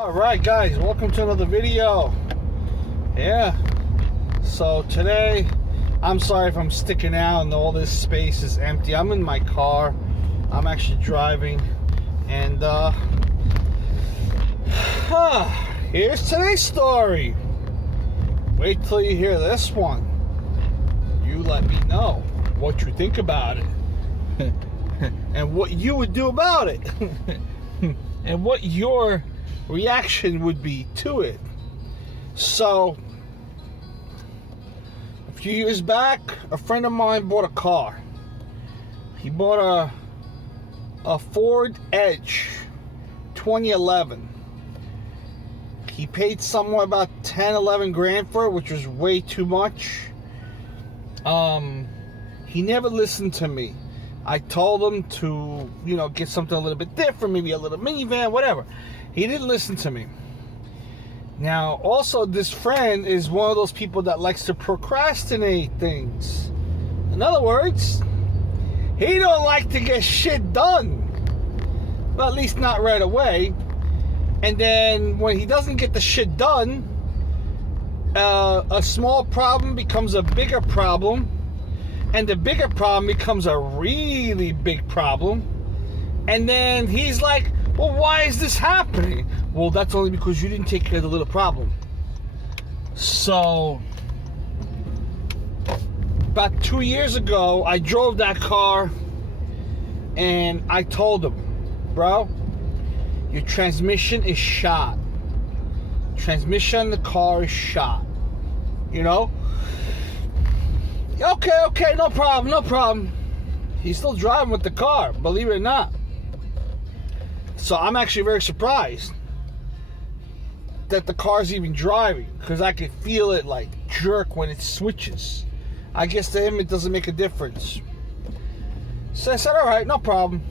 Alright guys, welcome to another video. So today, I'm sorry if I'm sticking out and all this space is empty. I'm in my car. I'm actually driving. And here's today's story. Wait till you hear this one. You let me know what you think about it. And what you would do about it. And what your reaction would be to it. So, a few years back, a friend of mine bought a car. He bought a Ford Edge 2011. He paid somewhere about 10-11 grand for it, which was way too much. He never listened to me. I told him to, get something a little bit different, maybe a little minivan, whatever. He didn't listen to me. Now, also, this friend is one of those people that likes to procrastinate things. In other words, he don't like to get shit done. Well, at least not right away. And then when he doesn't get the shit done, a small problem becomes a bigger problem. And the bigger problem becomes a really big problem. And then he's like, well, why is this happening? Well, that's only because you didn't take care of the little problem. So, about 2 years ago, I drove that car and I told him, bro, your transmission is shot. Transmission in the car is shot. Okay, no problem. He's still driving with the car, believe it or not. So I'm actually very surprised that the car's even driving, because I could feel it like jerk when it switches. I guess to him it doesn't make a difference. So I said, all right, no problem.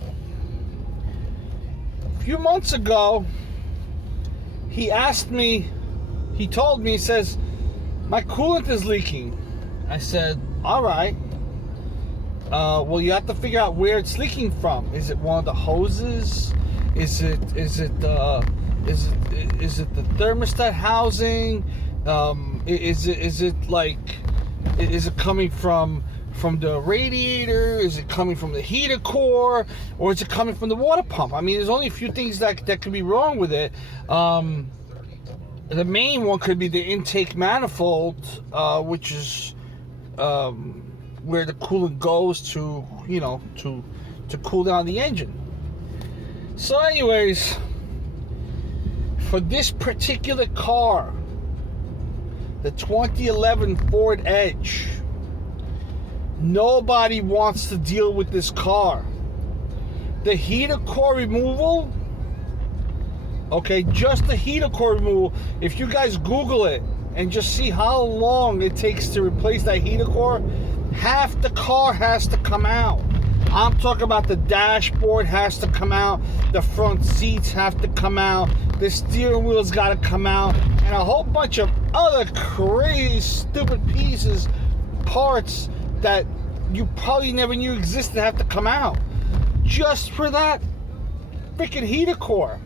A few months ago, he told me, he says, my coolant is leaking. I said, all right. Well, you have to figure out where it's leaking from. Is it one of the hoses? Is it the thermostat housing? Is it coming from the radiator? Is it coming from the heater core? Or is it coming from the water pump? I mean, there's only a few things that could be wrong with it. The main one could be the intake manifold, which is where the coolant goes to cool down the engine. So anyways, for this particular car, the 2011 Ford Edge, nobody wants to deal with this car. The heater core removal, okay, just the heater core removal, if you guys Google it and just see how long it takes to replace that heater core, half the car has to come out. I'm talking about the dashboard has to come out, the front seats have to come out, the steering wheel's got to come out, and a whole bunch of other crazy, stupid parts that you probably never knew existed have to come out just for that freaking heater core.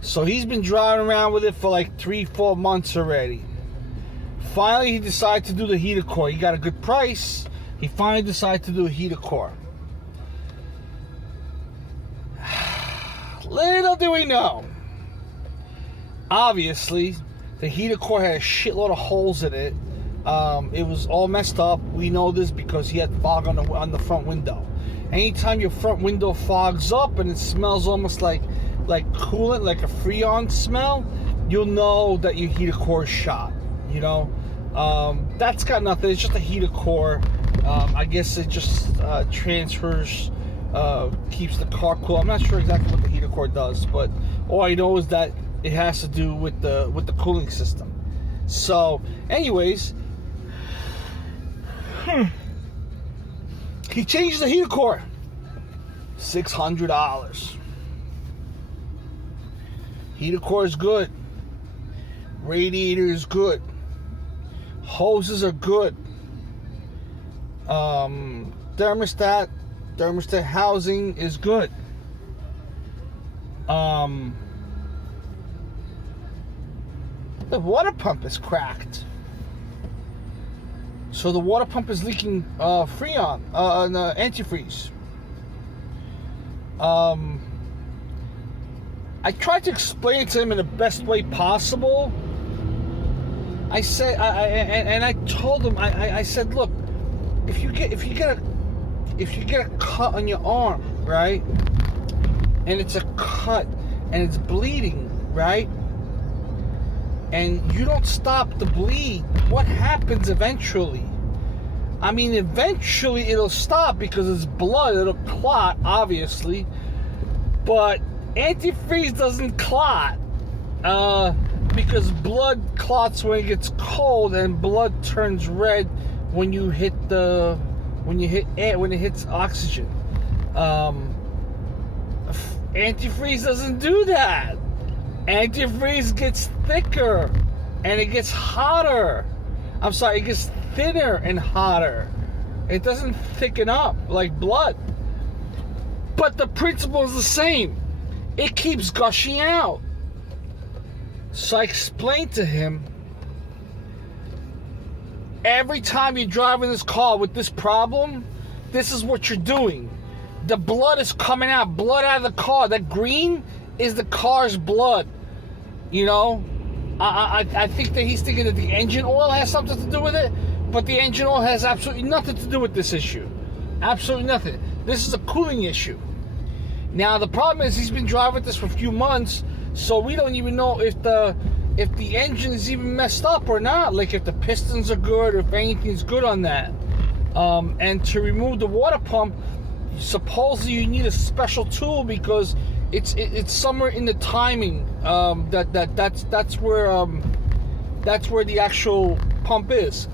So he's been driving around with it for like 3-4 months already. Finally, he decided to do the heater core. He got a good price. He finally decided to do a heater core. Little do we know, obviously, the heater core had a shitload of holes in it. It was all messed up. We know this because he had fog on the front window. Anytime your front window fogs up and it smells almost like coolant, like a Freon smell, you'll know that your heater core is shot. That's got nothing. It's just a heater core. I guess it just transfers, keeps the car cool. I'm not sure exactly what the heater core does, but all I know is that it has to do with the cooling system. So, anyways, he changed the heater core. $600. Heater core is good. Radiator is good. Hoses are good. Thermostat housing is good. the water pump is cracked. So the water pump is leaking Freon, antifreeze. I tried to explain it to him in the best way possible. I said, I told him, I said, look, if you get a cut on your arm, right, and it's a cut and it's bleeding, right, and you don't stop the bleed, what happens eventually? I mean, eventually it'll stop because it's blood. It'll clot, obviously, but antifreeze doesn't clot because blood clots when it gets cold, and blood turns red when you hit when it hits oxygen. Antifreeze doesn't do that. Antifreeze gets thicker and it gets hotter. I'm sorry, it gets thinner and hotter. It doesn't thicken up like blood. But the principle is the same. It keeps gushing out. So I explained to him, every time you drive in this car with this problem, this is what you're doing. The blood is coming out. Blood out of the car. That green is the car's blood. You know? I think that he's thinking that the engine oil has something to do with it, but the engine oil has absolutely nothing to do with this issue. Absolutely nothing. This is a cooling issue. Now, the problem is he's been driving this for a few months, so we don't even know if the engine is even messed up or not, like if the pistons are good or if anything's good on that. And to remove the water pump, supposedly you need a special tool because it's somewhere in the timing. That's where the actual pump is.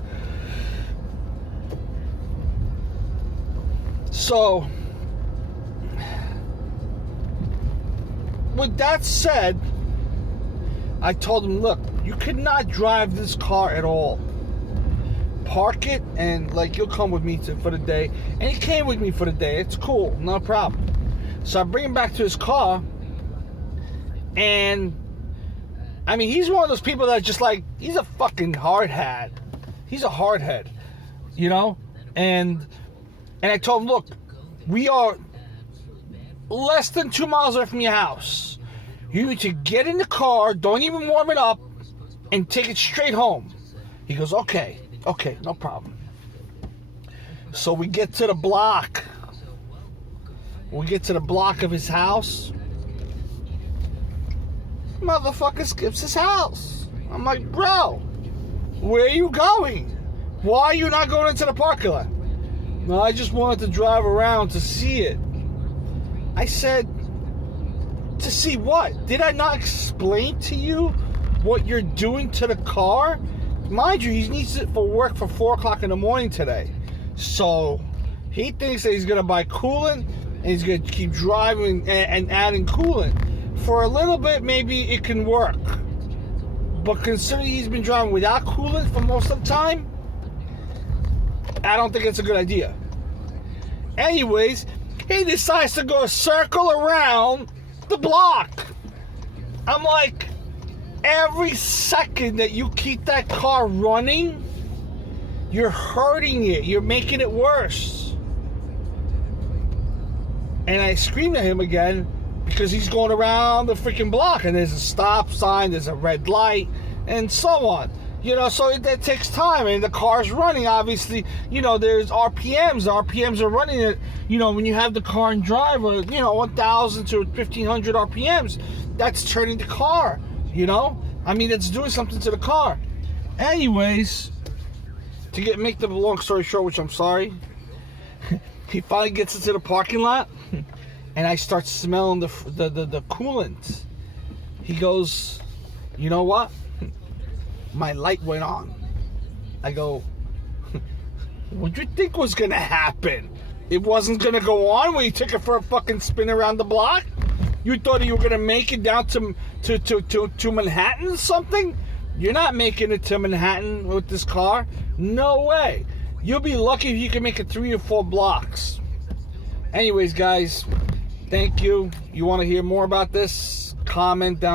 So, with that said, I told him, look, you cannot drive this car at all. Park it and you'll come with me for the day. And he came with me for the day. It's cool, no problem. So I bring him back to his car, and I mean, he's one of those people that's just he's a fucking hard hat. He's a hard head, you know? And I told him, look, we are less than 2 miles away from your house. You need to get in the car, don't even warm it up, and take it straight home. He goes, okay, no problem. So we get to the block. We get to the block of his house. Motherfucker skips his house. I'm like, bro, where are you going? Why are you not going into the parking lot? No, I just wanted to drive around to see it. I said, to see what? Did I not explain to you what you're doing to the car? Mind you, he needs it for work for 4 o'clock in the morning today. So he thinks that he's going to buy coolant and he's going to keep driving and adding coolant. For a little bit, maybe it can work. But considering he's been driving without coolant for most of the time, I don't think it's a good idea. Anyways, he decides to go circle around the block. I'm like, every second that you keep that car running, you're hurting it. You're making it worse. And I screamed at him again because he's going around the freaking block and there's a stop sign, there's a red light, and so on. You know, so that takes time, and the car's running, obviously. You know, there's RPMs. The RPMs are running at, you know, when you have the car in drive, 1,000 to 1,500 RPMs, that's turning the car, you know? I mean, it's doing something to the car. Anyways, make the long story short, which I'm sorry, he finally gets into the parking lot, and I start smelling the coolant. He goes, you know what? My light went on. I go, what'd you think was gonna happen? It wasn't gonna go on when you took it for a fucking spin around the block? You thought you were gonna make it down to Manhattan or something? You're not making it to Manhattan with this car. No way. You'll be lucky if you can make it 3 or 4 blocks. Anyways, guys, thank you. You want to hear more about this? Comment down